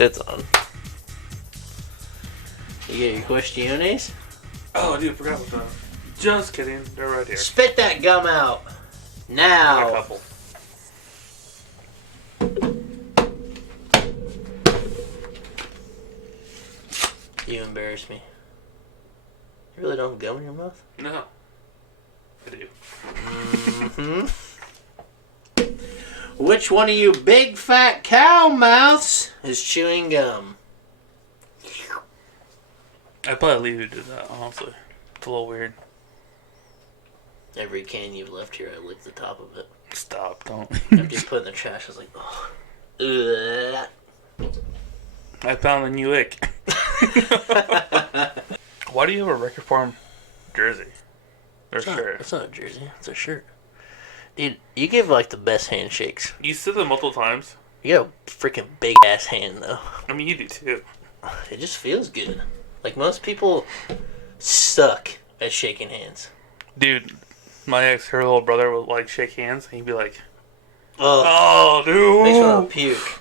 It's on. You get your questiones? Oh, dude, I forgot about that. Just kidding. They're right here. Spit that gum out. Now. A couple. You embarrass me. You really don't have gum in your mouth? No. I do. Mm-hmm. Which one of you big fat cow mouths is chewing gum? I'd probably leave you to do that, honestly. It's a little weird. Every can you've left here, I licked the top of it. Stop, don't. After you put it in the trash, I was like, oh. Ugh. I found a new ick. Why do you have a Record Farm jersey? Or shirt? It's not a jersey. It's a shirt. Dude, you give like the best handshakes. You said that multiple times. You got a freaking big ass hand though. I mean, you do too. It just feels good. Like most people suck at shaking hands. Dude, my ex, her little brother would like shake hands and he'd be like, "Oh, dude, makes me want to puke."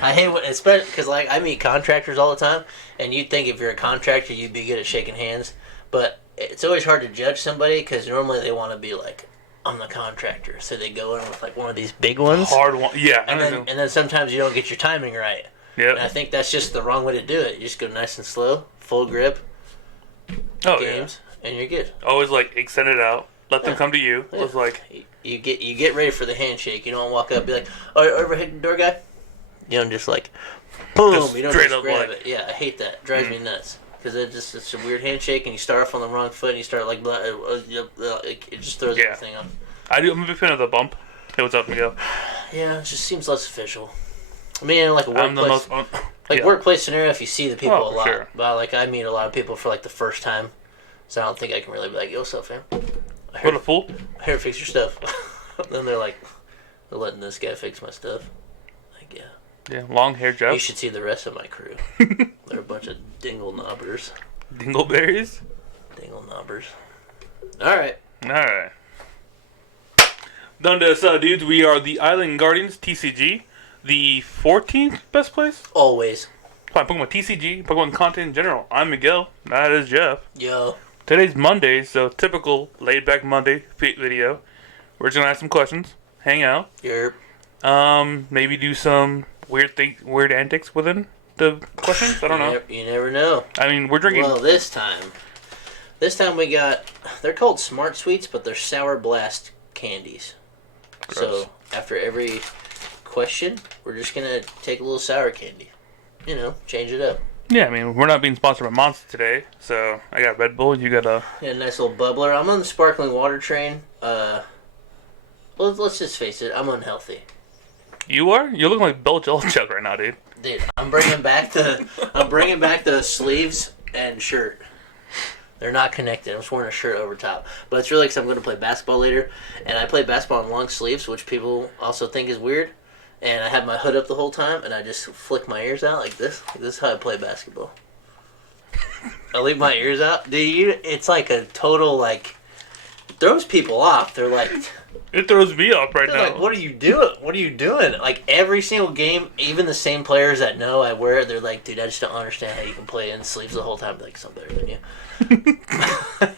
I hate what, especially because like I meet contractors all the time, and you'd think if you're a contractor you'd be good at shaking hands, but it's always hard to judge somebody because normally they want to be like, I'm the contractor, so they go in with like one of these big ones, hard one, yeah, and then sometimes you don't get your timing right. Yeah, and I think that's just the wrong way to do it. You just go nice and slow, full grip, games, and you're good. Always like extend it out, let them come to you. Yeah. It was like you get ready for the handshake. You don't walk up and be like, "Oh, overhead door guy." You don't just like, boom. Just you don't straight just up grab like, it. Yeah, I hate that. It drives me nuts. Because it's a weird handshake, and you start off on the wrong foot, and you start like, it just throws everything off. I'm a big fan of the bump. Hey, what's up, Miguel? Yeah, it just seems less official. I mean, in like a workplace, yeah. Workplace scenario, if you see the people a lot, sure. but like I meet a lot of people for like the first time, so I don't think I can really be like, "Yo, what's up, fam?" What a fool! I heard fix your stuff. Then they're like, they're letting this guy fix my stuff. Like, yeah. Yeah, long hair Jeff. You should see the rest of my crew. They're a bunch of dingle knobbers. Dingleberries? Dingle knobbers. Alright. Alright. Done this, dudes. We are the Island Guardians, TCG. The 14th best place? Always. Fine, Pokemon TCG, Pokemon content in general. I'm Miguel. That is Jeff. Yo. Today's Monday, so typical laid-back Monday video. We're just going to ask some questions, hang out. Yerp. Maybe do some weird antics within the questions. I don't know. You never know. I mean, we're drinking. Well, this time we got. They're called Smart Sweets, but they're Sour Blast candies. Gross. So after every question, we're just gonna take a little sour candy. You know, change it up. Yeah, I mean, we're not being sponsored by Monster today, so I got Red Bull. You got a nice little bubbler. I'm on the sparkling water train. Well, let's just face it. I'm unhealthy. You are? You're looking like Bill Belichick right now, dude. Dude, I'm bringing back the sleeves and shirt. They're not connected. I'm just wearing a shirt over top. But it's really because I'm going to play basketball later. And I play basketball in long sleeves, which people also think is weird. And I have my hood up the whole time, and I just flick my ears out like this. This is how I play basketball. I leave my ears out. Dude, it's like a total, like, it throws people off. They're like... It throws me off right now. Like, what are you doing? What are you doing? Like, every single game, even the same players that know I wear it, they're like, dude, I just don't understand how you can play in sleeves the whole time. Like, I'm better than you.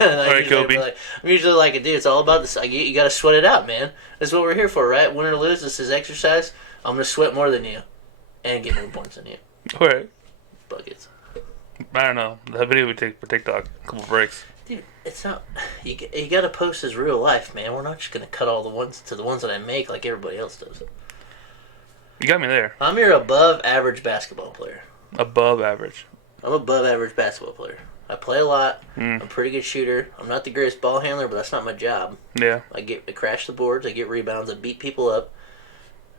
Alright, Kobe. I'm usually like, dude, it's all about this. Like, you got to sweat it out, man. That's what we're here for, right? Win or lose, this is exercise. I'm going to sweat more than you and get more points than you. Alright. Buckets. I don't know. That video we take for TikTok. A couple breaks. Dude, it's not... You got to post as real life, man. We're not just going to cut all the ones to the ones that I make like everybody else does. You got me there. I'm your above average basketball player. Above average. I'm above average basketball player. I play a lot. I'm a pretty good shooter. I'm not the greatest ball handler, but that's not my job. Yeah. I crash the boards. I get rebounds. I beat people up.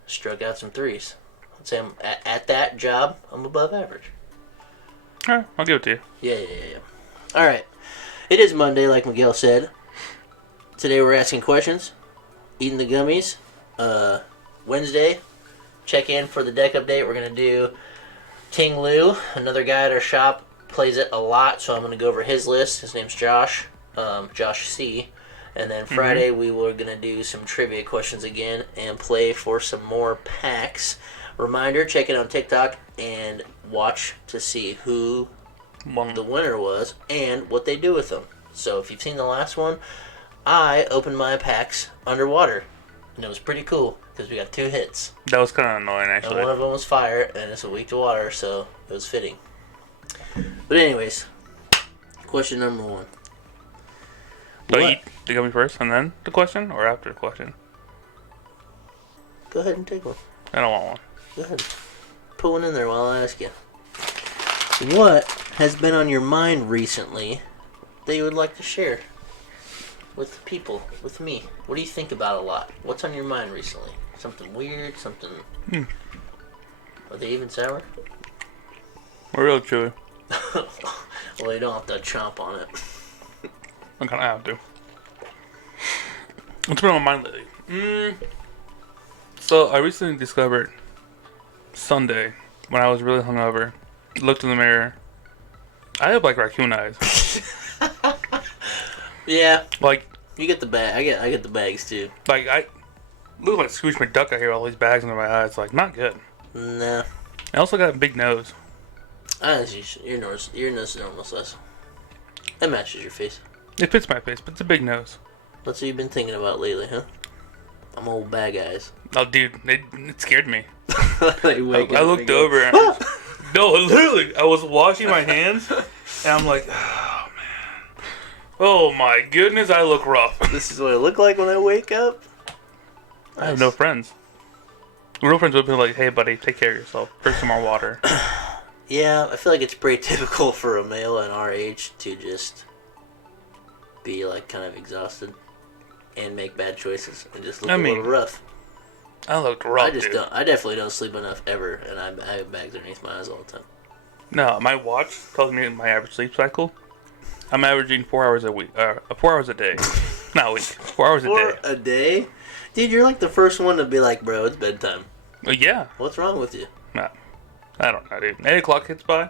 Struck out some threes. I'd say I'm at that job. I'm above average. All right, I'll give it to you. Yeah. All right. It is Monday, like Miguel said. Today we're asking questions, eating the gummies. Wednesday, check in for the deck update. We're going to do Ting Lu, another guy at our shop, plays it a lot, so I'm going to go over his list. His name's Josh, Josh C. And then Friday we were going to do some trivia questions again and play for some more packs. Reminder, check it on TikTok and watch to see who the winner was and what they do with them. So if you've seen the last one, I opened my packs underwater. And it was pretty cool because we got 2 hits. That was kind of annoying, actually. And one of them was fire, and it's weak to water, so it was fitting. But anyways, question number 1. So you go me first, and then the question, or after the question? Go ahead and take one. I don't want one. Go ahead. Put one in there while I ask you. What has been on your mind recently that you would like to share with people, with me? What do you think about a lot? What's on your mind recently? Something weird? Something... Are they even sour? We're real chewy. Well, you don't have to chomp on it. I kind of have to. What's been on my mind lately? So, I recently discovered Sunday, when I was really hungover, looked in the mirror. I have, like, raccoon eyes. Yeah. Like... You get the bag. I get the bags, too. Like, I look like Scrooge McDuck out here, all these bags under my eyes. Like, not good. Nah. I also got a big nose. Your nose is normal size. That matches your face. It fits my face, but it's a big nose. That's what you've been thinking about lately, huh? I'm old bad guys. Oh, dude, it scared me. I looked over and no, literally, I was washing my hands, and I'm like, oh, man. Oh, my goodness, I look rough. This is what I look like when I wake up? I have no friends. Real friends would be like, hey, buddy, take care of yourself. Drink some more water. Yeah, I feel like it's pretty typical for a male in our age to just be, like, kind of exhausted and make bad choices and just look a little rough. I looked rough, I definitely don't sleep enough ever, and I have bags underneath my eyes all the time. No, my watch tells me my average sleep cycle. I'm averaging 4 hours a week. 4 hours a day. Not a week. 4 hours a day. 4 a day? Dude, you're like the first one to be like, bro, it's bedtime. Yeah. What's wrong with you? Nah. I don't know, dude. 8 o'clock hits by,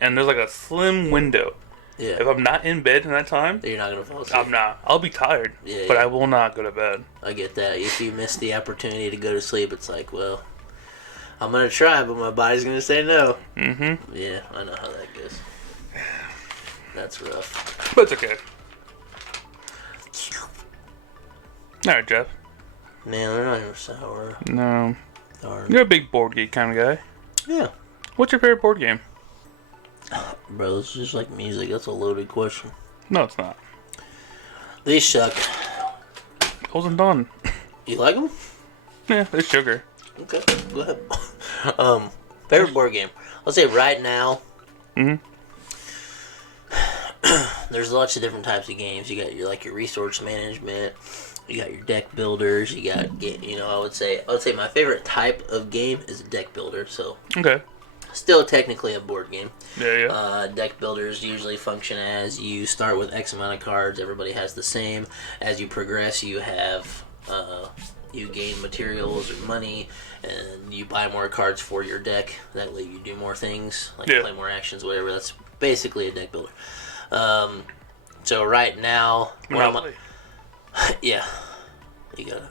and there's like a slim window. Yeah. If I'm not in bed in that time, you're not going to fall asleep. I'm not. I'll be tired, but I will not go to bed. I get that. If you miss the opportunity to go to sleep, it's like, well, I'm going to try, but my body's going to say no. Mm-hmm. Yeah, I know how that goes. That's rough. But it's okay. Alright, Jeff. Man, they're not even sour. No. Darn. You're a big board game kind of guy. Yeah. What's your favorite board game? Bro, it's just like music. That's a loaded question. No, it's not. These suck. I wasn't done. You like them? Yeah, there's sugar. Okay, go ahead. Favorite board game? I'll say right now. Mm-hmm. There's lots of different types of games. You got your resource management. You got your deck builders. You got I would say my favorite type of game is a deck builder. So okay. Still technically a board game. Yeah. Deck builders usually function as you start with X amount of cards. Everybody has the same. As you progress, you have you gain materials or money, and you buy more cards for your deck. That way you do more things, play more actions, whatever. That's basically a deck builder. So right now, yeah, you got it.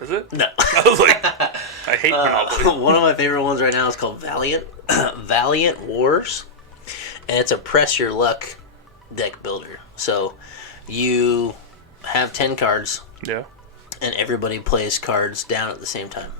Is it? No. I was like, I hate Monopoly. One of my favorite ones right now is called Valiant Wars, and it's a press your luck deck builder. So you have 10 cards. Yeah. And everybody plays cards down at the same time.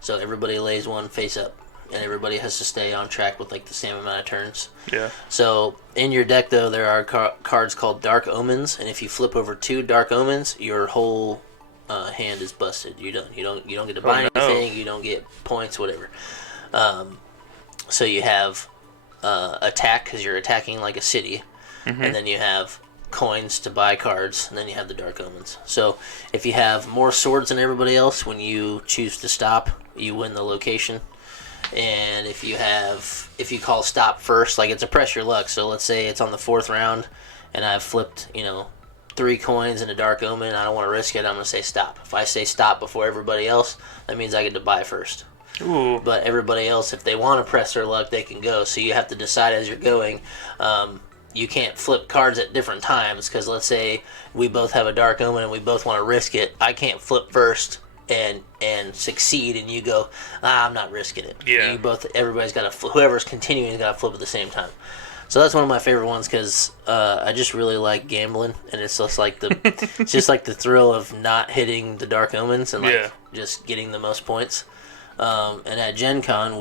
So everybody lays one face up, and everybody has to stay on track with the same amount of turns. Yeah. So in your deck, though, there are cards called Dark Omens, and if you flip over 2 Dark Omens, your whole hand is busted. You don't get to buy anything. You don't get points, whatever. So you have attack because you're attacking like a city, and then you have coins to buy cards, and then you have the Dark Omens. So if you have more swords than everybody else, when you choose to stop, you win the location. And if you call stop first, it's a press your luck. So let's say it's on the 4th round, and I've flipped 3 coins and a Dark Omen. I don't want to risk it. I'm going to say stop. If I say stop before everybody else, that means I get to buy first. Ooh. But everybody else, if they want to press their luck, they can go. So you have to decide as you're going. you can't flip cards at different times because let's say we both have a dark omen and we both want to risk it. I can't flip first and succeed, and you go, I'm not risking it. Yeah. Everybody's got to whoever's continuing has got to flip at the same time. So that's one of my favorite ones because I just really like gambling, and it's just like it's just like the thrill of not hitting the dark omens and like just getting the most points. And at Gen Con,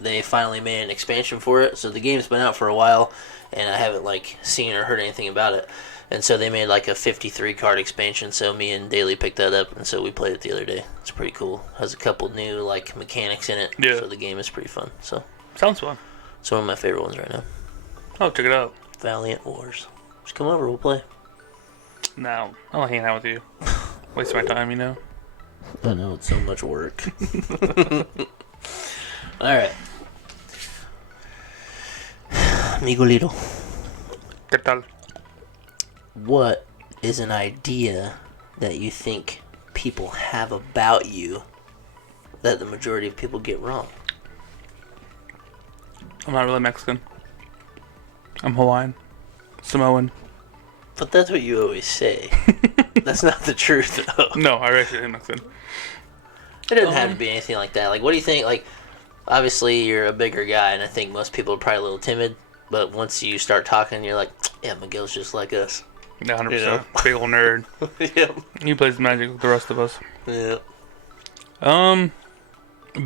they finally made an expansion for it, so the game's been out for a while, and I haven't like seen or heard anything about it. And so they made like a 53 card expansion. So me and Daly picked that up, and so we played it the other day. It's pretty cool. Has a couple new like mechanics in it. Yeah. So the game is pretty fun. So sounds fun. it's one of my favorite ones right now. Oh, check it out. Valiant Wars. Just come over, we'll play. No, I don't hang out with you. Waste my time, you know. I know, it's so much work. Alright. Miguelito. ¿Qué tal? What is an idea that you think people have about you that the majority of people get wrong? I'm not really Mexican. I'm Hawaiian. Samoan. But that's what you always say. That's not the truth, though. No, I actually am Mexican. It doesn't have to be anything like that. Like, what do you think? Like, obviously, you're a bigger guy, and I think most people are probably a little timid. But once you start talking, you're like, yeah, Miguel's just like us. Yeah, 100%. You know? Big old nerd. Yep. He plays Magic with the rest of us. Yeah.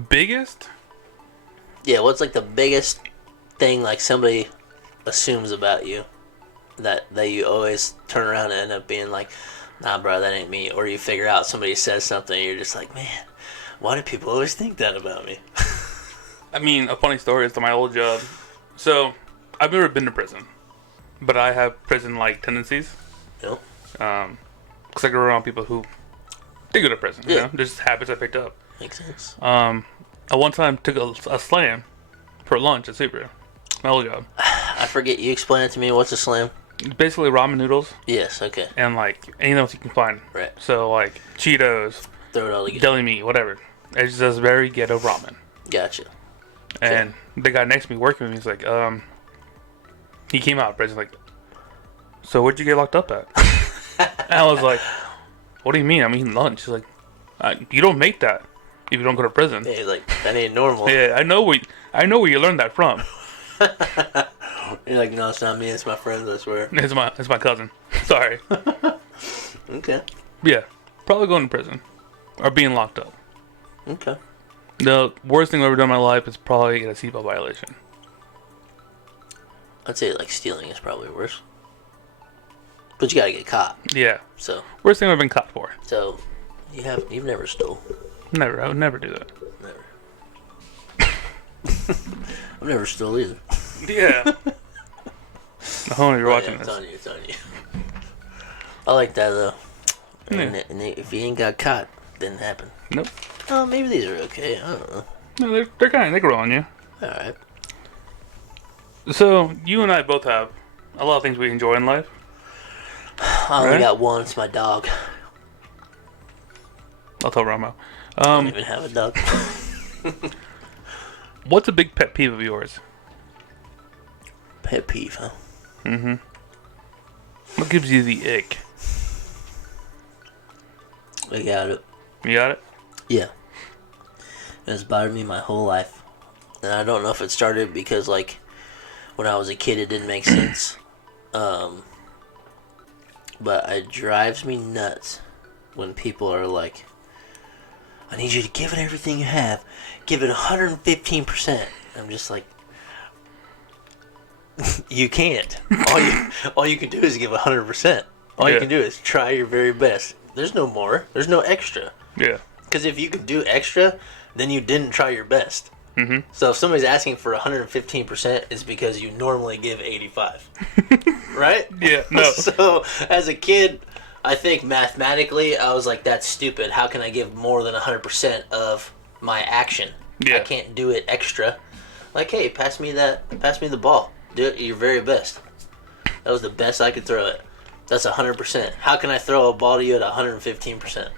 Biggest? Yeah, what's like the biggest thing like somebody assumes about you that you always turn around and end up being like, nah, bro, that ain't me. Or you figure out somebody says something and you're just like, man, why do people always think that about me? I mean, a funny story is to my old job. So, I've never been to prison, but I have prison-like tendencies. Yep. Because I grew around people who did go to prison. You know, just habits I picked up. Makes sense. I one time took a slam for lunch at Subaru. My old job. I forget. You explain it to me. What's a slam? Basically ramen noodles. Yes. Okay. And like anything else you can find. Right. So like Cheetos, Throw it all together. deli meat, whatever. It's just very ghetto ramen. Gotcha. And the guy next to me working with me, he's like, he came out, prison like, so where'd you get locked up at? And I was like, what do you mean? I'm eating lunch. He's like, you don't make that if you don't go to prison. Yeah, like that ain't normal. Yeah, I know where you learned that from. You're like, no, it's not me. It's my friends. I swear. It's my cousin. Sorry. Okay. Yeah, probably going to prison or being locked up. Okay. The worst thing I've ever done in my life is probably a seatbelt violation. I'd say like stealing is probably worse. But you gotta get caught. Yeah. So Worst thing I've been caught for. you've never stole. Never. I would never do that. Never. I've never stole either. Yeah. I hope you're watching It's this. on you. It's on you. I like that though. Yeah. And if you ain't got caught, didn't happen. Nope. Oh, maybe these are okay. I don't know. No, they grow on you. All right. So you and I both have a lot of things we enjoy in life. I only got one. It's my dog. I'll tell Ramo. I don't even have a dog. What's a big pet peeve of yours? Pet peeve, huh? Mm-hmm. What gives you the ick? I got it. You got it? Yeah. It's bothered me my whole life. And I don't know if it started because, like, when I was a kid, it didn't make sense. But it drives me nuts when people are like, I need you to give it everything you have. Give it 115%. I'm just like, you can't. All you can do is give 100%. All you can do is try your very best. There's no more. There's no extra. Yeah. Because if you can do extra, then you didn't try your best. Mm-hmm. So if somebody's asking for 115%, it's because you normally give 85. Right? Yeah, no. So as a kid, I think mathematically, I was like, that's stupid. How can I give more than 100% of my action? Yeah. I can't do it extra. Like, hey, pass me the ball. Do it your very best. That was the best I could throw it. That's 100%. How can I throw a ball to you at 115%?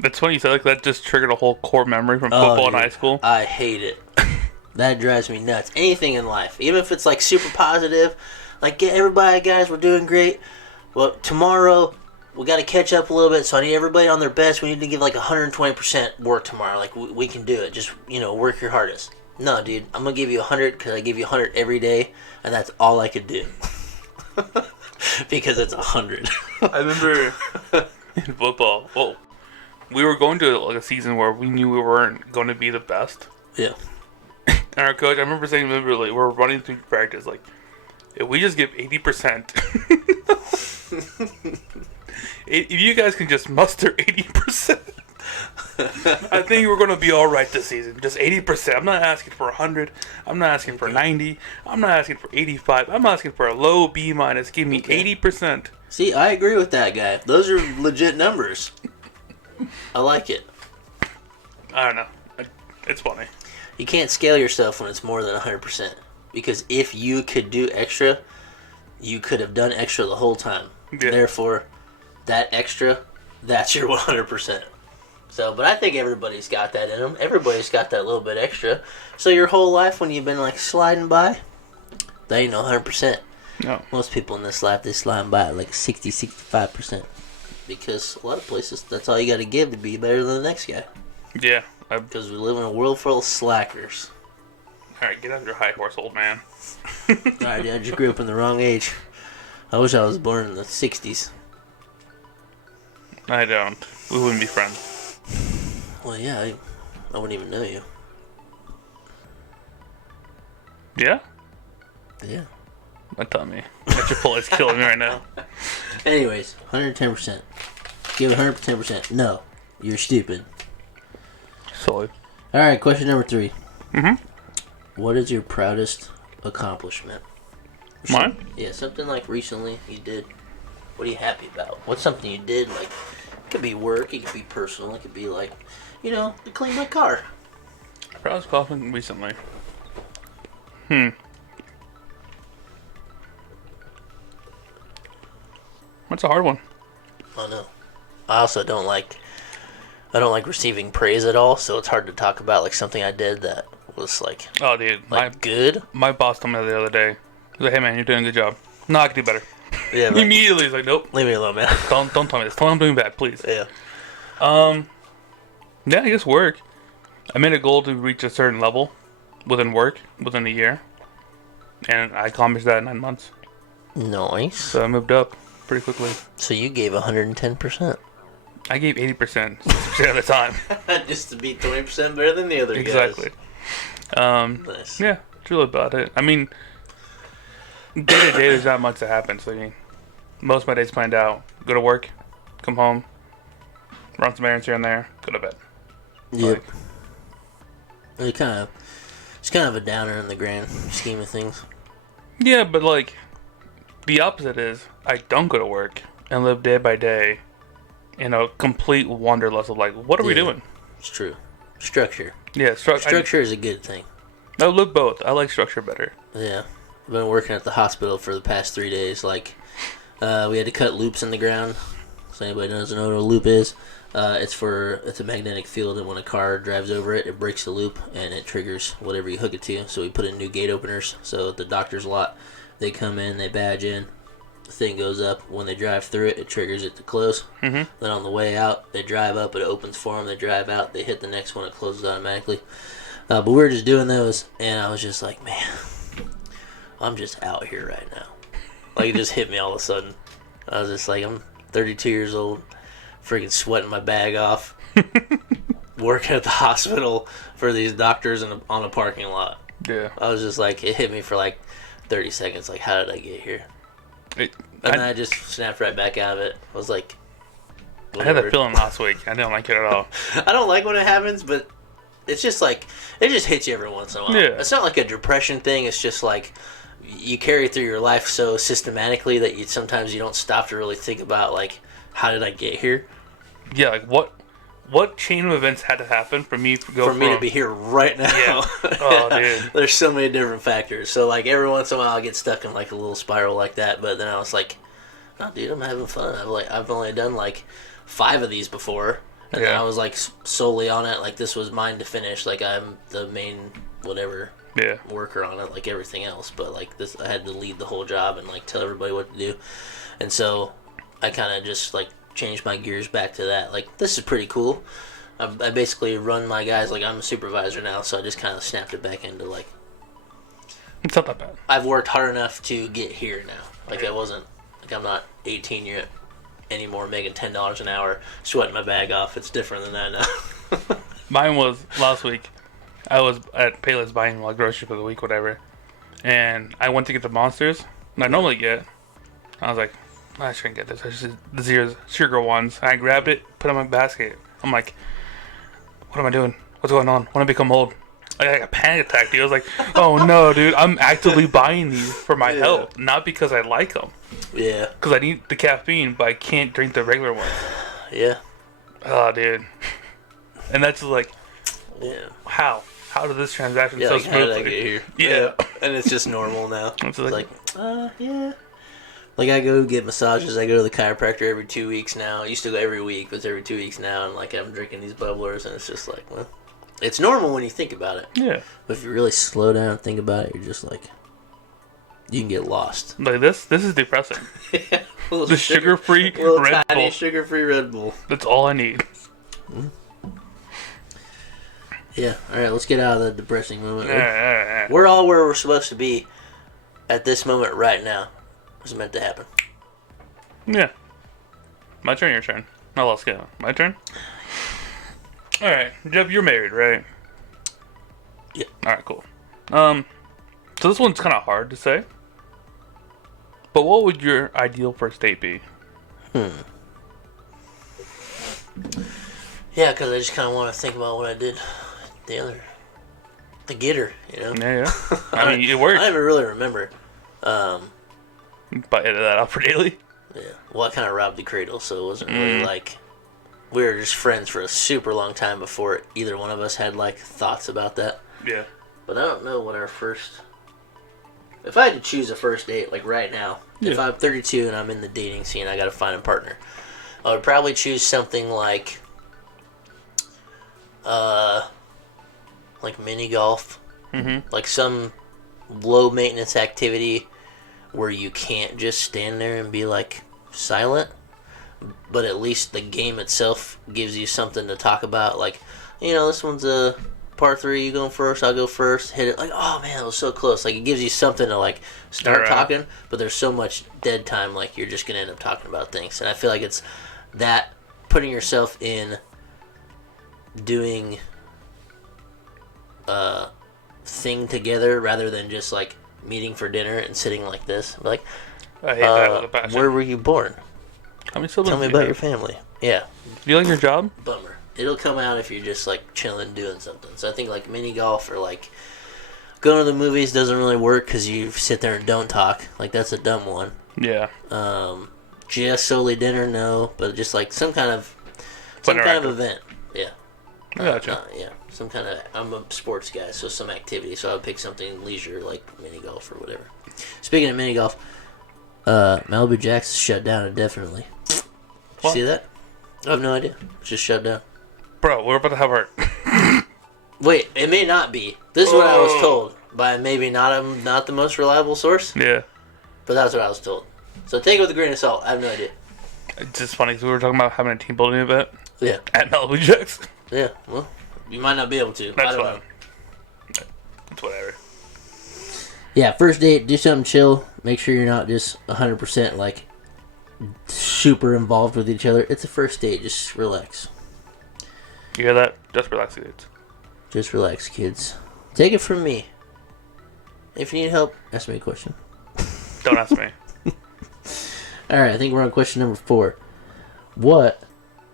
That's funny you said, like, that just triggered a whole core memory from football in high school. I hate it. That drives me nuts. Anything in life, even if it's like super positive, Like, get everybody, guys, we're doing great. Well, tomorrow, we got to catch up a little bit, so I need everybody on their best. We need to give, like, 120% work tomorrow. Like, we can do it. Just, work your hardest. No, dude, I'm going to give you 100 because I give you 100 every day, and that's all I could do. Because it's 100. I remember in football, we were going to like a season where we knew we weren't going to be the best. Yeah. And our coach, I remember saying, we're running through practice, like, if we just give 80%, if you guys can just muster 80%, I think we're going to be all right this season. Just 80%. I'm not asking for 100. I'm not asking for 90. I'm not asking for 85. I'm asking for a low B minus. Give me 80%. See, I agree with that guy. Those are legit numbers. I like it. I don't know. It's funny. You can't scale yourself when it's more than 100%. Because if you could do extra, you could have done extra the whole time. Yeah. Therefore, that extra, that's your 100%. So, but I think everybody's got that in them. Everybody's got that little bit extra. So your whole life when you've been like sliding by, that ain't no 100%. No. Most people in this life, they slide by at like 60, 65%. Because a lot of places, that's all you got to give to be better than the next guy. Yeah. Because we live in a world full of slackers. Alright, get off your high horse, old man. Alright, I just grew up in the wrong age. I wish I was born in the 60s. I don't. We wouldn't be friends. Well, yeah, I wouldn't even know you. Yeah? Yeah. My tummy. That Chipotle's killing me right now. Anyways, 110%. Give 110%. No, you're stupid. Solid. Alright, question number 3. Mm-hmm. What is your proudest accomplishment? Mine? Yeah, something like recently you did. What are you happy about? What's something you did, like, it could be work, it could be personal, it could be like, I cleaned my car. Proudest accomplishment recently. That's a hard one. I know. I also don't like receiving praise at all, so it's hard to talk about like something I did that was like, oh dude, good. My boss told me the other day, he was like, hey man, you're doing a good job. No, I can do better. Yeah. Immediately he's like, nope. Leave me alone, man. Don't tell me this. Tell me I'm doing bad, please. Yeah. Yeah, I guess work. I made a goal to reach a certain level within work, within a year. And I accomplished that in 9 months. Nice. So I moved up pretty quickly. So you gave 110%. I gave 80% 60% of the time. Just to be 20% better than the other guys. Exactly. Nice. Yeah, that's really about it. I mean, day to day, there's not much that happens. So, most of my days planned out. Go to work, come home, run some errands here and there, go to bed. Yep. It's kind of a downer in the grand scheme of things. Yeah, but like, the opposite is I don't go to work and live day by day in a complete wanderlust of like, what are we doing? It's true. Structure. Yeah, structure is a good thing. I live both. I like structure better. Yeah. I've been working at the hospital for the past 3 days. Like, we had to cut loops in the ground. So anybody doesn't know what a loop is, it's a magnetic field, and when a car drives over it, it breaks the loop and it triggers whatever you hook it to. So we put in new gate openers. So at the doctor's lot, they come in, they badge in, the thing goes up. When they drive through it, it triggers it to close. Mm-hmm. Then on the way out, they drive up, it opens for them. They drive out, they hit the next one, it closes automatically. But we were just doing those, and I was just like, man, I'm just out here right now. Like, it just hit me all of a sudden. I was just like, I'm 32 years old, freaking sweating my bag off, working at the hospital for these doctors on a parking lot. Yeah. I was just like, it hit me for like 30 seconds, like, how did I get here? And I just snapped right back out of it. I was like, whatever. I had that feeling last week. I didn't like it at all. I don't like when it happens, but it's just like, it just hits you every once in a while. Yeah. It's not like a depression thing. It's just like, you carry through your life so systematically that sometimes you don't stop to really think about, like, how did I get here? Yeah, like, what chain of events had to happen for me to be here right now? Yeah. Oh, dude. There's so many different factors. So, like, every once in a while I'll get stuck in, like, a little spiral like that. But then I was like, oh, dude, I'm having fun. I've only done, like, 5 of these before. And then I was, like, solely on it. Like, this was mine to finish. Like, I'm the main whatever Yeah. worker on it like everything else, but like this, I had to lead the whole job and like tell everybody what to do, and so I kind of just like changed my gears back to that. Like, this is pretty cool. I basically run my guys like I'm a supervisor now, so I just kind of snapped it back into like, It's not that bad. I've worked hard enough to get here now. Like, I wasn't, like, I'm not 18 yet anymore, making $10 an hour, sweating my bag off. It's different than that now. Mine was last week. I was at Payless buying like groceries for the week, whatever, and I went to get the monsters. And I normally get. I was like, I shouldn't get this. I just the zero sugar ones. I grabbed it, put it in my basket. I'm like, what am I doing? What's going on? When I become old? I got a panic attack, dude. I was like, oh no, dude. I'm actively buying these for my health, not because I like them. Yeah. Because I need the caffeine, but I can't drink the regular ones. Yeah. Oh, dude. And that's just like, Yeah. how? How did this transaction Yeah, so like, how smoothly? did I get here? Yeah. And it's just normal now. It's It's like, yeah. Like, I go get massages. I go to the chiropractor every 2 weeks now. I used to go every week, but it's every 2 weeks now. And, like, I'm drinking these bubblers, and it's just like, well, it's normal when you think about it. yeah. But if you really slow down and think about it, you're just like, you can get lost. Like this is depressing. Little The sugar-free little Red tiny Bull. sugar-free Red Bull. That's all I need. Yeah. All right, let's get out of the depressing moment. Yeah. We're all where we're supposed to be at this moment right now. It's meant to happen. Yeah. My turn, your turn. No, let's go. My turn? Alright. Jeff, you're married, right? Yeah. Alright, cool. So this one's kind of hard to say. But what would your ideal first date be? Yeah, because I just kind of want to think about what I did the getter, you know? Yeah. I mean, it worked. I don't even really remember. But edit that out for daily. Yeah. Well, I kind of robbed the cradle, so it wasn't really like, we were just friends for a super long time before either one of us had like thoughts about that. Yeah. But I don't know what our first. If I had to choose a first date, like right now, if I'm 32 and I'm in the dating scene, I got to find a partner. I would probably choose something like mini golf, like some low maintenance activity where you can't just stand there and be like silent, but at least the game itself gives you something to talk about. Like, you know, this one's a par 3, you going first, I'll go first, hit it, like, oh man, it was so close. Like, it gives you something to like start talking, but there's so much dead time, like you're just gonna end up talking about things. And I feel like it's that, putting yourself in doing a thing together rather than just like meeting for dinner and sitting like this. Like, I hate that with a passion. where were you born? How many siblings Tell me do you about have? your family. Yeah. Do you like your job? Bummer. It'll come out if you're just like chilling doing something. So I think like mini golf or like going to the movies doesn't really work because you sit there and don't talk. Like, that's a dumb one. Yeah. Just solely dinner, no, but just like some kind of event. Yeah. I gotcha. Yeah. Some kind of. I'm a sports guy, so some activity. So I would pick something leisure like mini golf or whatever. Speaking of mini golf, Malibu Jacks is shut down indefinitely. What? See that? I have no idea. It's just shut down. Bro, we're about to have our... Wait, it may not be. This is what I was told by maybe not the most reliable source, Yeah. but that's what I was told. So take it with a grain of salt. I have no idea. It's just funny because we were talking about having a team building event Yeah. at Malibu Jacks. Yeah. Well, you might not be able to. I That's don't fine. know. It's whatever. Yeah, first date, do something chill. Make sure you're not just 100% like super involved with each other. It's a first date. Just relax. You hear that? Just relax, dudes. Just relax, kids. Take it from me. If you need help, ask me a question. Don't ask me. Alright, I think we're on question number 4. What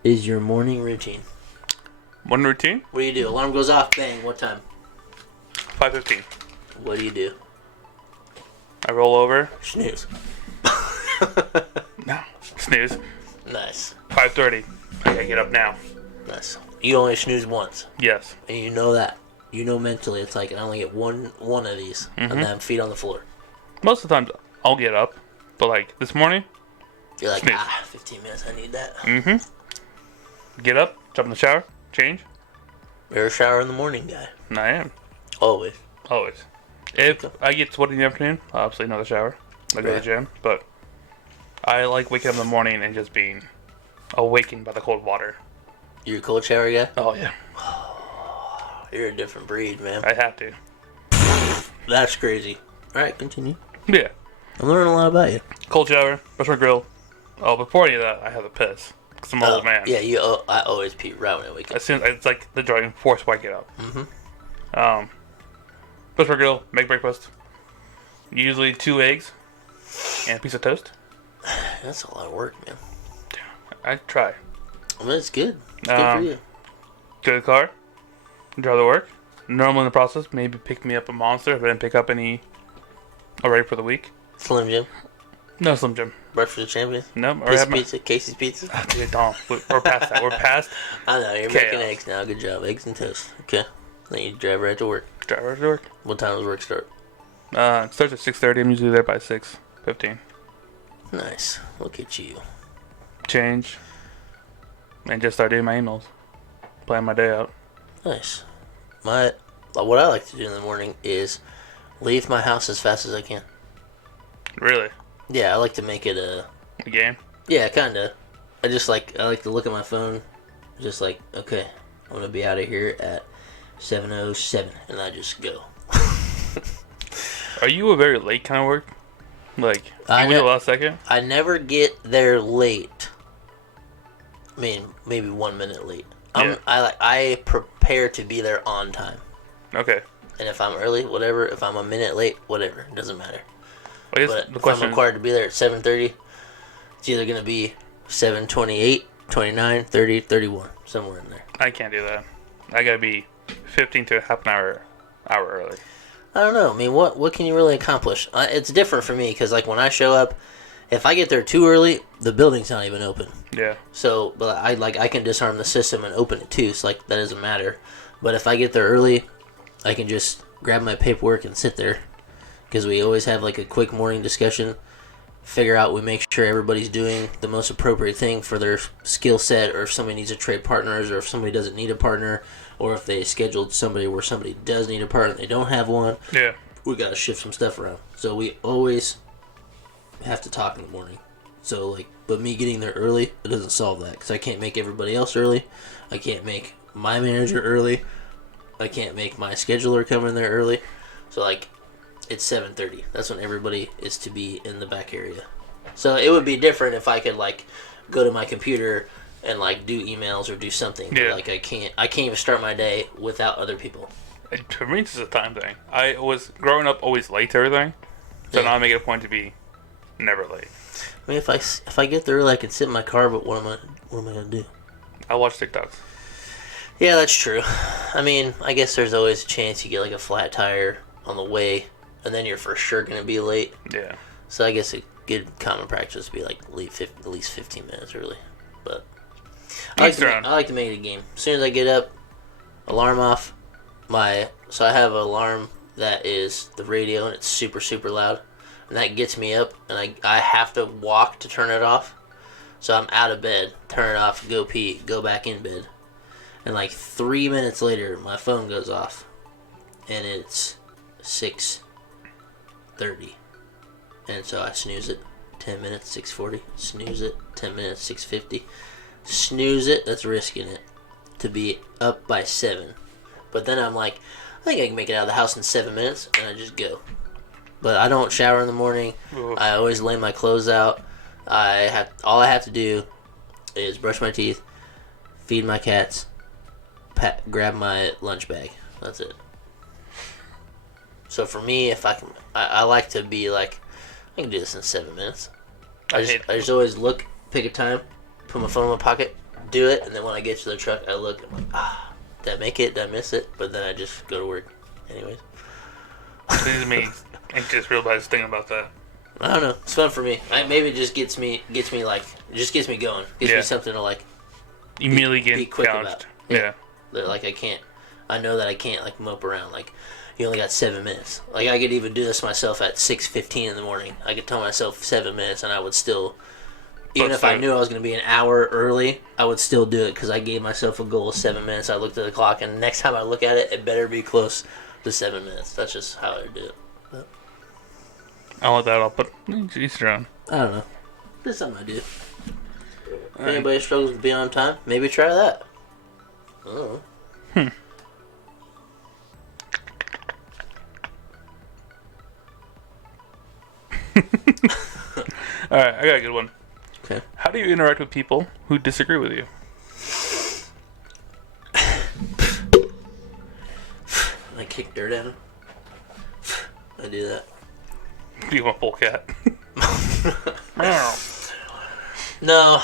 is your morning routine? One routine? What do you do? Alarm goes off, bang, what time? 5:15. What do you do? I roll over. Snooze. No. Snooze. Nice. 5:30. I gotta get up now. Nice. You only snooze once. Yes. And you know that. You know mentally it's like I only get one of these and then feet on the floor. Most of the times I'll get up, but like this morning, You're like, Snooze. 15 minutes, I need that. get up, jump in the shower, change, You're a shower in the morning guy. and I am. Always. Always. If I get sweaty in the afternoon, obviously not the shower. I go to the gym, but I like waking up in the morning and just being awakened by the cold water. You're a cold shower guy? Oh, yeah. You're a different breed, man. I have to. That's crazy. Alright, continue. Yeah. I'm learning a lot about you. Cold shower, brush my grill. Oh, before any of that, I have to piss. Because I'm an old man. Yeah, I always pee right when I wake up. As soon as it's like the driving force when I get up. Brush my grill, make breakfast. Usually 2 eggs and a piece of toast. That's a lot of work, man. I try. I mean, it's good. It's good for you. Go to the car, drive to work. Normal in the process, maybe pick me up a Monster if I didn't pick up any already for the week. Slim Jim. No Slim Jim. Breakfast of Champions. No. Pizza. Casey's Pizza. Dude, don't. We're past that. We're past. I know, you're chaos. making eggs now. Good job. Eggs and toast. Okay. Then you drive right to work. Drive right to work. What time does work start? It starts at 6:30. I'm usually there by 6:15. Nice. Look at you. Change. And just start doing my emails. Plan my day out. Nice. What I like to do in the morning is leave my house as fast as I can. Really? Yeah, I like to make it a game? Yeah, kinda. I like to look at my phone, just like, okay, I'm gonna be out of here at 7:07, and I just go. Are you a very late kind of work? Like, you wait the last second? I never get there late. I mean, maybe 1 minute late. Yeah. I prepare to be there on time. Okay. And if I'm early, whatever. If I'm a minute late, whatever. It doesn't matter. Well, but if I'm required to be there at 7:30, it's either going to be 7:28, 29, 30, 31, somewhere in there. I can't do that. I gotta be 15 to half an hour early. I don't know. I mean, what can you really accomplish? It's different for me because, like, when I show up, if I get there too early, the building's not even open. Yeah. So, but I can disarm the system and open it too. So, like, that doesn't matter. But if I get there early, I can just grab my paperwork and sit there. Because we always have, like, a quick morning discussion. We make sure everybody's doing the most appropriate thing for their skill set, or if somebody needs to trade partners, or if somebody doesn't need a partner, or if they scheduled somebody where somebody does need a partner and they don't have one. Yeah. We got to shift some stuff around. So we always have to talk in the morning. So, like, but me getting there early, it doesn't solve that. Because I can't make everybody else early. I can't make my manager early. I can't make my scheduler come in there early. So, like, it's 7:30. That's when everybody is to be in the back area. So it would be different if I could, like, go to my computer and, like, do emails or do something. Yeah. Like, I can't even start my day without other people. For me, it's just a time thing. I was, growing up, always late to everything. So now I make it a point to be never late. I mean, if I get there early, I can sit in my car, but what am I going to do? I watch TikToks. Yeah, that's true. I mean, I guess there's always a chance you get, like, a flat tire on the way, and then you're for sure going to be late. Yeah. So I guess a good common practice would be, like, leave at least 15 minutes early. But I like to make it a game. As soon as I get up, alarm off. So I have an alarm that is the radio, and it's super, super loud. And that gets me up, and I have to walk to turn it off. So I'm out of bed, turn it off, go pee, go back in bed. And like 3 minutes later, my phone goes off. And it's 6:30. And so I snooze it, 10 minutes, 6:40. Snooze it, 10 minutes, 6:50. Snooze it, that's risking it, to be up by 7. But then I'm like, I think I can make it out of the house in 7 minutes, and I just go. But I don't shower in the morning. Oof. I always lay my clothes out. All I have to do is brush my teeth, feed my cats, grab my lunch bag. That's it. So for me, if I like to be like, I can do this in 7 minutes. I just always look, pick a time, put my phone in my pocket, do it, and then when I get to the truck, I look, I'm like, did I make it? Did I miss it? But then I just go to work anyways. This is me anxious real bad thinking about that. I don't know. It's fun for me. Maybe it just gets me going. Gets me something to, like, immediately get be quick challenged. about. Yeah. Like, I know that I can't, like, mope around. Like, you only got 7 minutes. Like, I could even do this myself at 6:15 in the morning. I could tell myself 7 minutes, and I would still, even if I knew I was going to be an hour early, I would still do it because I gave myself a goal of 7 minutes. I looked at the clock, and next time I look at it, it better be close the 7 minutes. That's just how I do it. But, I want that all, but each their own. I don't know. It's something I do. If anybody struggles to be on time, maybe try that. I don't know. Alright, I got a good one. Okay. How do you interact with people who disagree with you? I kick dirt at them. I do that. You want a full cat? No.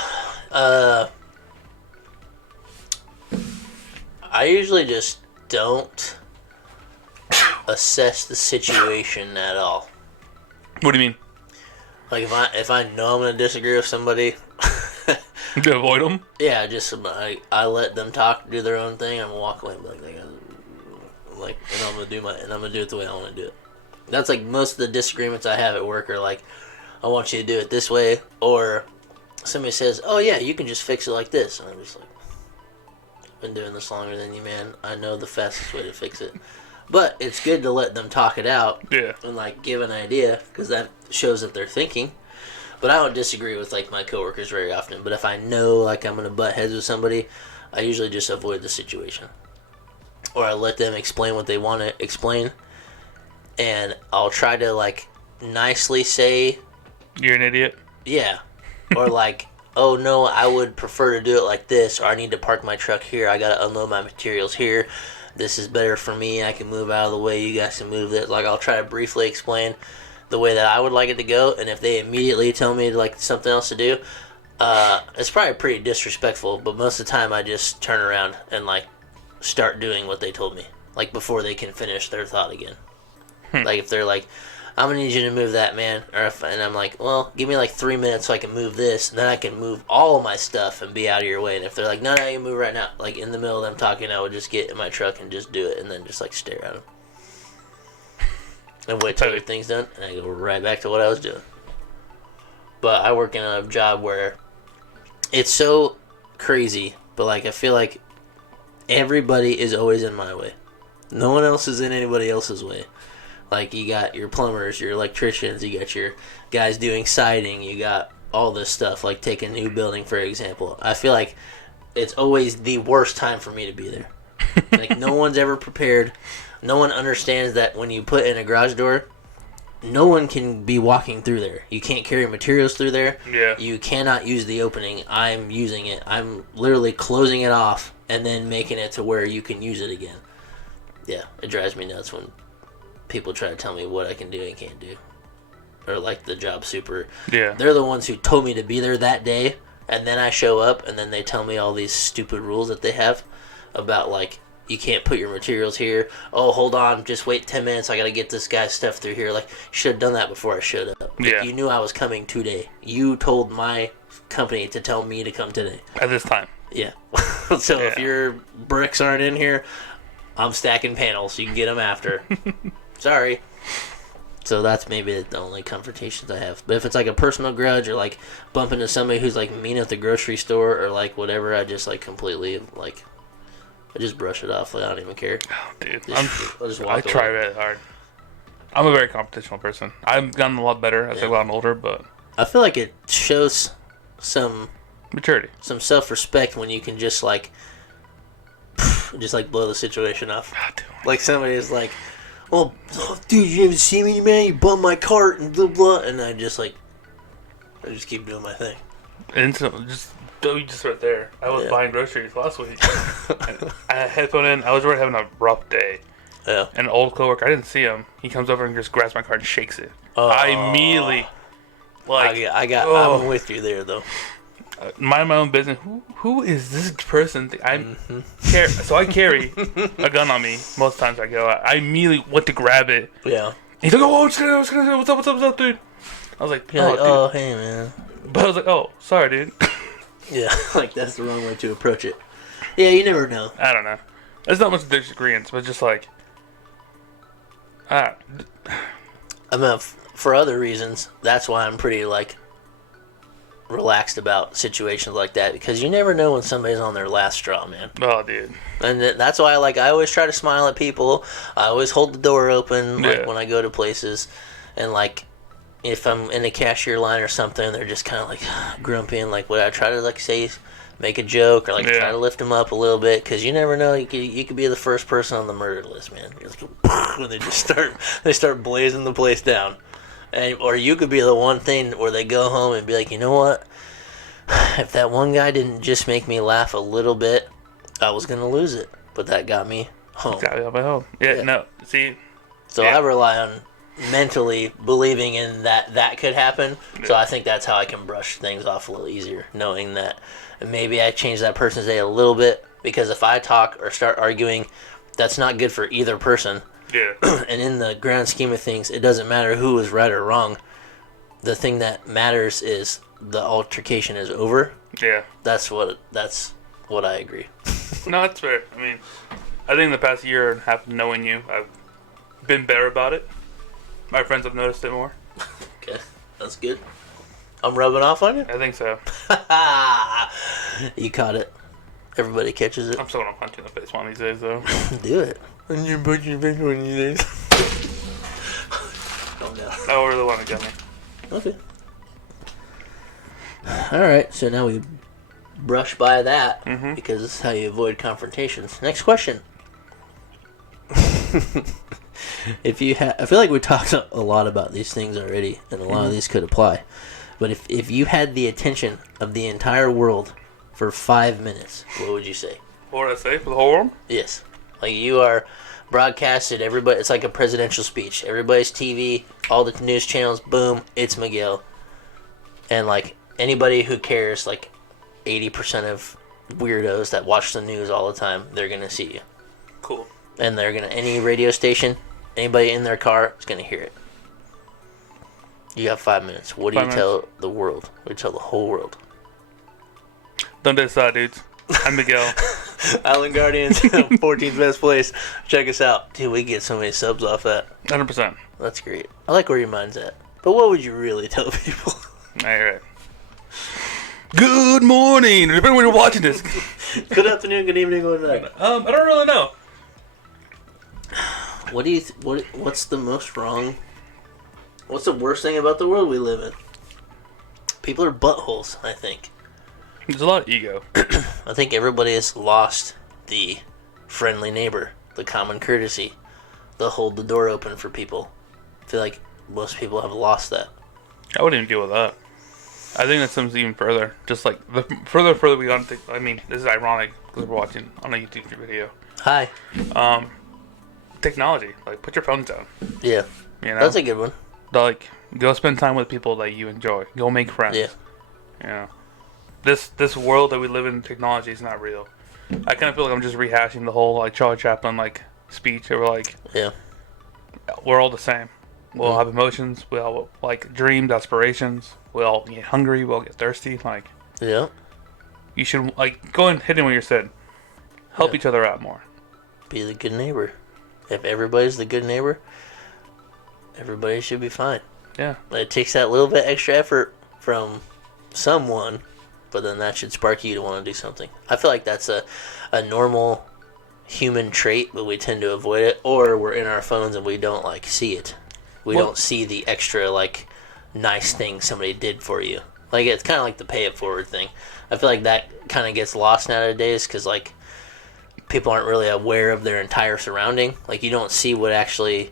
I usually just don't assess the situation at all. What do you mean? Like if I know I'm gonna disagree with somebody, To avoid them? yeah, just I let them talk, do their own thing, and walk away and be like, and I'm gonna do it the way I want to do it. That's like most of the disagreements I have at work are like, I want you to do it this way, or somebody says, oh yeah, you can just fix it like this, and I'm just like, I've been doing this longer than you, man. I know the fastest way to fix it. But it's good to let them talk it out, Yeah. and like give an idea, because that shows that they're thinking. But I don't disagree with like my coworkers very often. But if I know like I'm gonna butt heads with somebody, I usually just avoid the situation, or I let them explain what they want to explain, and I'll try to like nicely say, You're an idiot? yeah, or like, oh no, I would prefer to do it like this, or I need to park my truck here, I gotta unload my materials here, this is better for me, I can move out of the way, you guys can move it. Like, I'll try to briefly explain the way that I would like it to go, and if they immediately tell me like something else to do, it's probably pretty disrespectful, but most of the time I just turn around and like start doing what they told me, like before they can finish their thought again. Like if they're like, I'm gonna need you to move that, man, and I'm like, well, give me like 3 minutes so I can move this, and then I can move all of my stuff and be out of your way. And if they're like, no, you can move right now, like in the middle of them talking, I would just get in my truck and just do it, and then just like stare at them and wait till everything's done, and I go right back to what I was doing. But I work in a job where it's so crazy, but like I feel like everybody is always in my way. No one else is in anybody else's way. Like, you got your plumbers, your electricians, you got your guys doing siding, you got all this stuff, like take a new building, for example. I feel like it's always the worst time for me to be there. Like, no one's ever prepared. No one understands that when you put in a garage door, no one can be walking through there. You can't carry materials through there. Yeah. You cannot use the opening. I'm using it. I'm literally closing it off and then making it to where you can use it again. Yeah, it drives me nuts when people try to tell me what I can do and can't do. Or like the job super. Yeah. They're the ones who told me to be there that day, and then I show up and then they tell me all these stupid rules that they have about like, you can't put your materials here. Oh, hold on, just wait 10 minutes, I gotta get this guy's stuff through here. Like, you should have done that before I showed up. Like, Yeah. you knew I was coming today. You told my company to tell me to come today. At this time. Yeah. So if your bricks aren't in here, I'm stacking panels. You can get them after. Sorry. So that's maybe the only confrontations I have. But if it's like a personal grudge or like bump into somebody who's like mean at the grocery store or like whatever, I just like completely like, I just brush it off. Like, I don't even care. Oh, dude. I'll just walk I try away. really hard. I'm a very competitional person. I've gotten a lot better as I've gotten older, but I feel like it shows some maturity. some self-respect when you can just like blow the situation off. Ah, dude. Like somebody's like, oh, dude, you didn't see me, man, you bummed my cart and blah blah, and I just keep doing my thing. Instantly, just right there. I was buying groceries last week. And I had a headphone in. I was already having a rough day. Yeah. And an old coworker, I didn't see him. He comes over and just grabs my card and shakes it. I immediately, like, I'm with you there though. Mind my own business. Who is this person? So I carry a gun on me most times I go out. I immediately went to grab it. Yeah. He's like, oh, what's up, dude? I was like, dude. Hey, man. But I was like, oh, sorry, dude. Yeah, like that's the wrong way to approach it. Yeah, you never know. I don't know. There's not much disagreements, but just like, I mean, for other reasons, that's why I'm pretty like relaxed about situations like that because you never know when somebody's on their last straw, man. Oh, dude. And that's why, I always try to smile at people. I always hold the door open, Yeah. when I go to places. And, if I'm in a cashier line or something, they're just kind of, grumpy. And, what I try to, say, make a joke or, try to lift them up a little bit. Because you never know. You could be the first person on the murder list, man. When they just start blazing the place down. Or you could be the one thing where they go home and be like, you know what? If that one guy didn't just make me laugh a little bit, I was going to lose it. But that got me home. Got me on my home. Yeah, no. See. So I rely on mentally believing in that could happen. Yeah. So I think that's how I can brush things off a little easier, knowing that maybe I change that person's day a little bit. Because if I talk or start arguing, that's not good for either person. Yeah. And in the grand scheme of things, it doesn't matter who is right or wrong. The thing that matters is the altercation is over. Yeah. That's what I agree. No, that's fair. I mean, I think in the past year and a half knowing you, I've been better about it. My friends have noticed it more. Okay, that's good. I'm rubbing off on you? I think so. You caught it. Everybody catches it. I'm still gonna punch you in the face one of these days, though. Do it. And you punch your face one of these days. Oh no. Oh, we're the one that got me. Okay. Alright, so now we brush by that because this is how you avoid confrontations. Next question. I feel like we talked a lot about these things already, and a lot of these could apply. But if you had the attention of the entire world for 5 minutes, what would you say? What would I say for the whole world? Yes. You are broadcasted, everybody. It's like a presidential speech. Everybody's TV, all the news channels, boom, it's Miguel. And, anybody who cares, 80% of weirdos that watch the news all the time, they're going to see you. Cool. And any radio station, anybody in their car is going to hear it. You got 5 minutes. What do you tell the world? What do you tell the whole world? Don't decide, dudes. I'm Miguel. Island Guardians, 14th best place. Check us out. Dude, we get so many subs off that. 100%. That's great. I like where your mind's at. But what would you really tell people? Alright. Good morning, depending when you're watching this. Good afternoon, good evening, good night. I don't really know. What's the most wrong? What's the worst thing about the world we live in? People are buttholes, I think. There's a lot of ego. I think everybody has lost the friendly neighbor, the common courtesy, the hold the door open for people. I feel like most people have lost that. I wouldn't even deal with that. I think that comes even further. Just the further we got into, I mean, this is ironic because we're watching on a YouTube video. Hi. Technology. Put your phones down. Yeah. You know? That's a good one. Go spend time with people that you enjoy. Go make friends. Yeah. You know? This world that we live in, technology is not real. I kind of feel like I'm just rehashing the whole Charlie Chaplin speech. They were yeah, we're all the same. We all have emotions. We all dreams, aspirations. We all get hungry. We all get thirsty. Yeah. You should go and hit it when you're said. Help each other out more. Be the good neighbor. If everybody's the good neighbor, everybody should be fine. Yeah. But it takes that little bit extra effort from someone, but then that should spark you to want to do something. I feel like that's a normal human trait, but we tend to avoid it, or we're in our phones and we don't see it. We don't see the extra nice thing somebody did for you. It's kind of like the pay it forward thing. I feel like that kind of gets lost nowadays because people aren't really aware of their entire surrounding. You don't see what actually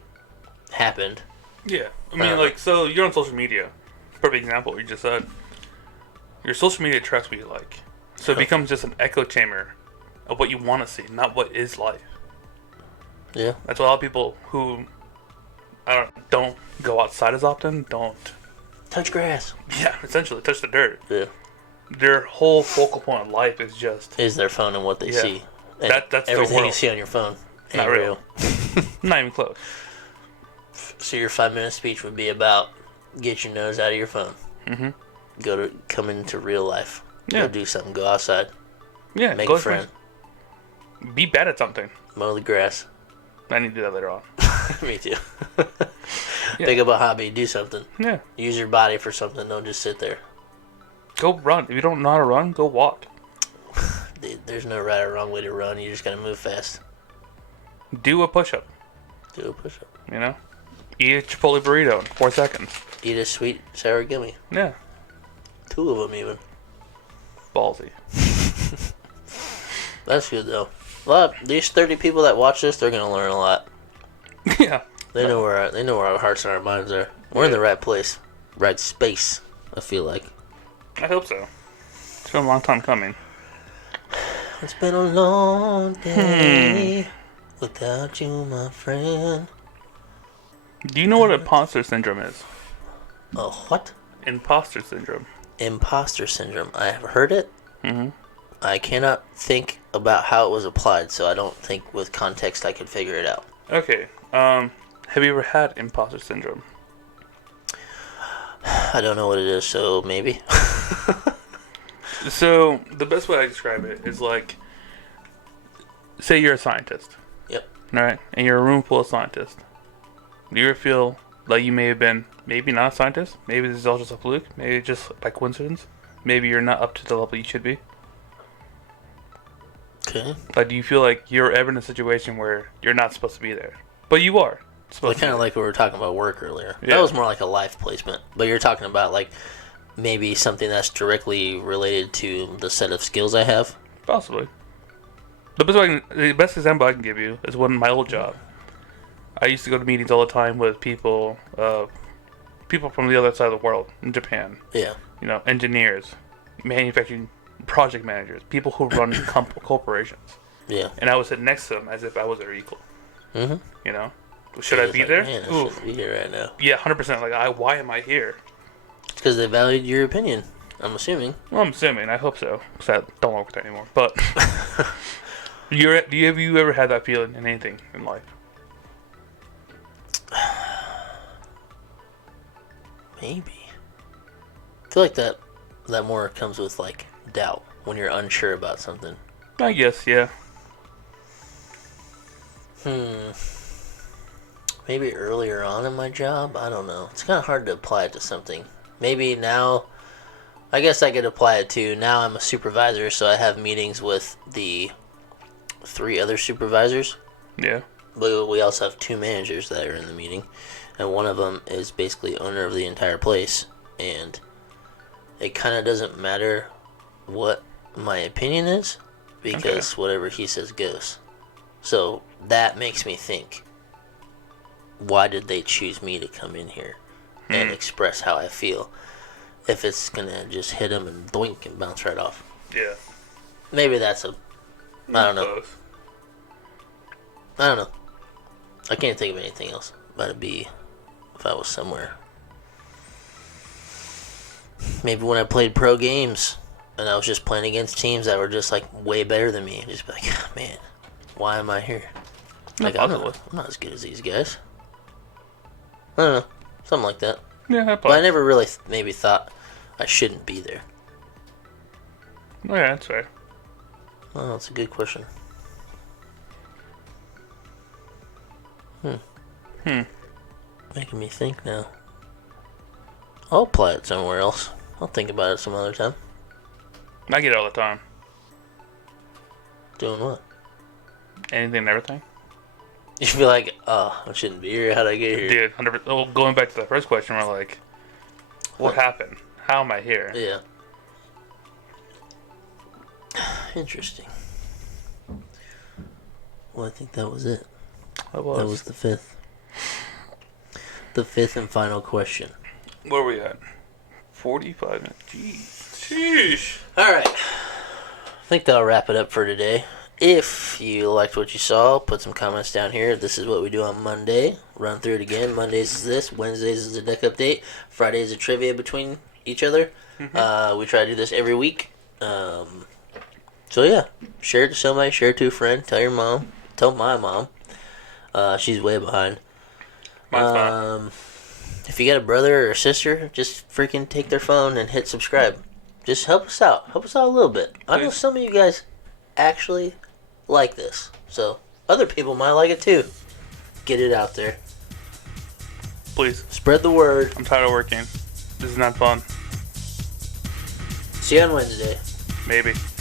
happened. Yeah. I mean, so you're on social media. Perfect example what you just said. Your social media tracks what you like. So it becomes just an echo chamber of what you want to see, not what is life. Yeah. That's why a lot of people who don't go outside as often don't touch grass. Yeah, essentially touch the dirt. Yeah. Their whole focal point of life is their phone and what they see. And that's everything you see on your phone ain't not real. Not even close. So your 5-minute speech would be about get your nose out of your phone. Mm-hmm. Come into real life. Yeah. Go do something. Go outside. Yeah. Make a friend. Be bad at something. Mow the grass. I need to do that later on. Me too. Pick up a hobby. Do something. Yeah. Use your body for something. Don't just sit there. Go run. If you don't know how to run, go walk. There's no right or wrong way to run. You just gotta move fast. Do a push-up. Do a push-up. You know? Eat a Chipotle burrito in 4 seconds. Eat a sweet sour gummy. Yeah. 2 of them even. Ballsy. That's good though. Well, these 30 people that watch this, they're gonna learn a lot. Yeah. They know where our hearts and our minds are. We're in the right place, right space. I feel like. I hope so. It's been a long time coming. It's been a long day without you, my friend. Do you know what imposter syndrome is? What? Imposter syndrome. Imposter syndrome. I have heard it. Mm-hmm. I cannot think about how it was applied, so I don't think with context I could figure it out. Okay. Have you ever had imposter syndrome? I don't know what it is, so maybe. So, the best way I describe it is like, say you're a scientist. Yep. Alright? And you're a room full of scientists. Do you ever feel like you may have been, maybe not a scientist? Maybe this is all just a fluke? Maybe just by coincidence? Maybe you're not up to the level you should be? Okay. Like, do you feel like you're ever in a situation where you're not supposed to be there? But you are. Well, kind of like we were talking about work earlier. Yeah. That was more like a life placement. But you're talking about like maybe something that's directly related to the set of skills I have. Possibly. The best example I can give you is when my old job. I used to go to meetings all the time with people from the other side of the world in Japan. Yeah. You know, engineers, manufacturing project managers, people who run corporations. Yeah. And I would sit next to them as if I was their equal. Mm-hmm. You know, should I be there? Man, I should be here right now. Yeah, 100%. Like, why am I here? It's because they valued your opinion. I'm assuming. Well, I'm assuming. I hope so. Because I don't work there anymore. But have you ever had that feeling in anything in life? Maybe. I feel like that more comes with like doubt when you're unsure about something. I guess, yeah. Maybe earlier on in my job, I don't know. It's kind of hard to apply it to something. Maybe now, I guess I could apply it to, now I'm a supervisor, so I have meetings with the 3 other supervisors. Yeah. But we also have 2 managers that are in the meeting, and one of them is basically owner of the entire place, and it kind of doesn't matter what my opinion is, because whatever he says goes. So that makes me think, why did they choose me to come in here and express how I feel if it's going to just hit them and doink and bounce right off? Yeah. Maybe that's I don't know. Close. I don't know. I can't think of anything else. But it'd be if I was somewhere. Maybe when I played pro games and I was just playing against teams that were just like way better than me. Just be like, man, why am I here? Like, I'm not as good as these guys. I don't know. Something like that. Yeah, but I never really maybe thought I shouldn't be there. Oh, yeah, that's fair. Oh, that's a good question. Making me think now. I'll apply it somewhere else. I'll think about it some other time. I get it all the time. Doing what? Anything and everything. You feel like, oh, I shouldn't be here. How'd I get here? Dude, 100%. Well, going back to the first question, we're like, what happened? How am I here? Yeah. Interesting. Well, I think that was it. That was the 5th. The 5th and final question. Where are we at? 45 minutes. Jeez. Sheesh. Alright. I think that'll wrap it up for today. If you liked what you saw, put some comments down here. This is what we do on Monday. Run through it again. Mondays is this. Wednesdays is the deck update. Fridays is trivia between each other. Mm-hmm. We try to do this every week. So yeah, share it to somebody. Share it to a friend. Tell your mom. Tell my mom. She's way behind. Mine's fine. If you got a brother or a sister, just freaking take their phone and hit subscribe. Just help us out. Help us out a little bit. Please. I know some of you guys actually like this, so other people might like it too. Get it out there. Please. Spread the word. I'm tired of working. This is not fun. See you on Wednesday. Maybe.